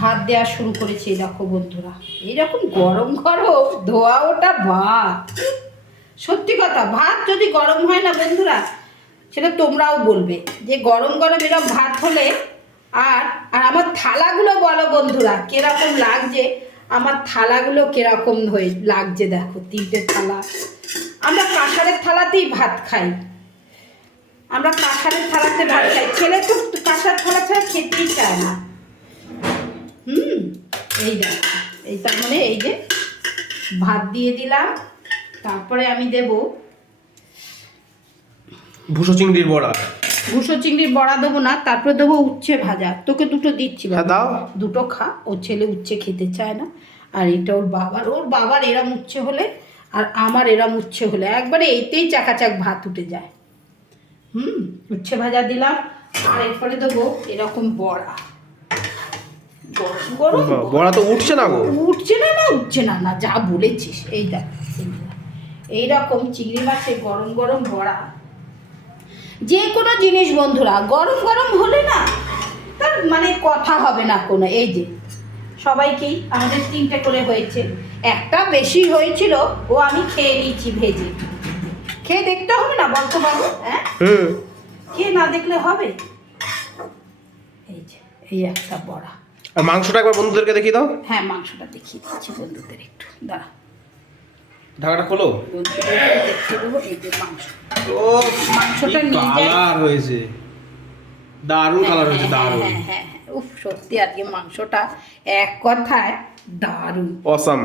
ভাত দেওয়া শুরু করেছি। এই দেখো বন্ধুরা, এইরকম গরম গরম ধোয়া ওটা ভাত। সত্যি কথা, ভাত যদি গরম হয় না বন্ধুরা, সেটা তোমরাও বলবে যে গরম গরম এরকম ভাত হলে। আর আর আমার থালাগুলো বলো বন্ধুরা কিরকম লাগছে। আমার থালাগুলো কিরকম হয়ে লাগছে দেখো, 3টে থালা। আমরা কাঁসারের থালাতেই ভাত খাই, আমরা কাঁসারের থালাতে ভাত খাই। ছেলে তো কাঁসার থালা ছাড়া খেতেই চায় না। এই দেখো, এই তার মানে এই যে ভাত দিয়ে দিলাম। তারপরে আমি দেব ভুসো চিংড়ির বড়া। ভুসো চিংড়ির বড়া দেবো না, তারপরে দেবো উচ্ছে ভাজা। তোকে দুটো দিচ্ছি বাবা, দাও। দুটো খা। ওর ছেলে উচ্ছে খেতে চায় না। আর এটা ওর বাবার এরম উচ্ছে হলে আর আমার এরম উচ্ছে হলে একবারে এইতেই চাকাচাক ভাত উঠে যায়। উচ্ছে ভাজা দিলাম। আর এরপরে দেবো এরকম বড়া। গরম গরম বড়া তো উঠছে না গো। উঠছে না না, যা বলেছিস। এই দেখ, এইরকম চিংড়ি মাছের গরম গরম বড়া। যে কোনো জিনিস বন্ধুরা গরম গরম হলে না তার মানে কথা হবে না কোনো। এই যে সবাইকেই আমাদের 3টে করে হয়েছে, একটা বেশি হয়েছিল, ও আমি খেয়ে নিয়েছি ভেজে। খেয়ে দেখতে হবে না বলতো বাবু? হ্যাঁ, খেয়ে না দেখলে হবে? এই যে এই একটা বড়া। আর মাংসটা একবার বন্ধুদেরকে দেখিয়ে দাও। হ্যাঁ, মাংসটা দেখিয়ে দিচ্ছি বন্ধুদের একটু, দাঁড়া। ঢাকাটা খোলো। বন্ধুদের দেখতে দেবো। এই যে মাংস, ও মাংসটা নিয়ে যাই। কালার হয়েছে, দারুণ কালার হয়েছে, দারুণ। হ্যাঁ, উফ, সত্যি আজকে মাংসটা এক কথায় দারুণ। অসাম।